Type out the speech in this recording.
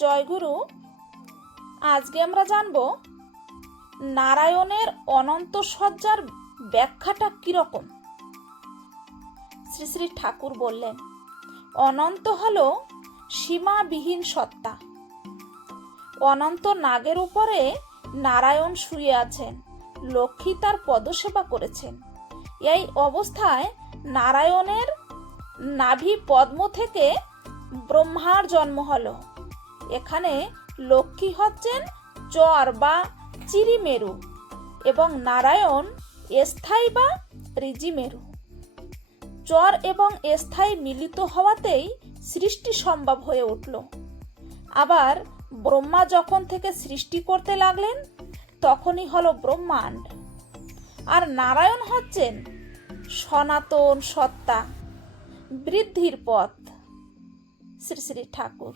জয়গুরু, আজকে আমরা জানব নারায়ণের অনন্ত সজ্জার ব্যাখ্যাটা কীরকম। শ্রী শ্রী ঠাকুর বললেন, অনন্ত হল সীমাবিহীন সত্তা। অনন্ত নাগের উপরে নারায়ণ শুয়ে আছেন, লক্ষ্মী তার পদসেবা করেছেন। এই অবস্থায় নারায়ণের নাভি পদ্ম থেকে ব্রহ্মার জন্ম হলো। এখানে লক্ষ্মী হচ্ছেন চর বা চিরিমেরু এবং নারায়ণ স্থায়ী বা রিজিমেরু চর এবং স্থায়ী মিলিত হওয়াতেই সৃষ্টি সম্ভব হয়ে উঠল। আবার ব্রহ্মা যখন থেকে সৃষ্টি করতে লাগলেন, তখনই হলো ব্রহ্মাণ্ড। আর নারায়ণ হচ্ছেন সনাতন সত্তা, বৃদ্ধির পথ। শ্রী শ্রী ঠাকুর।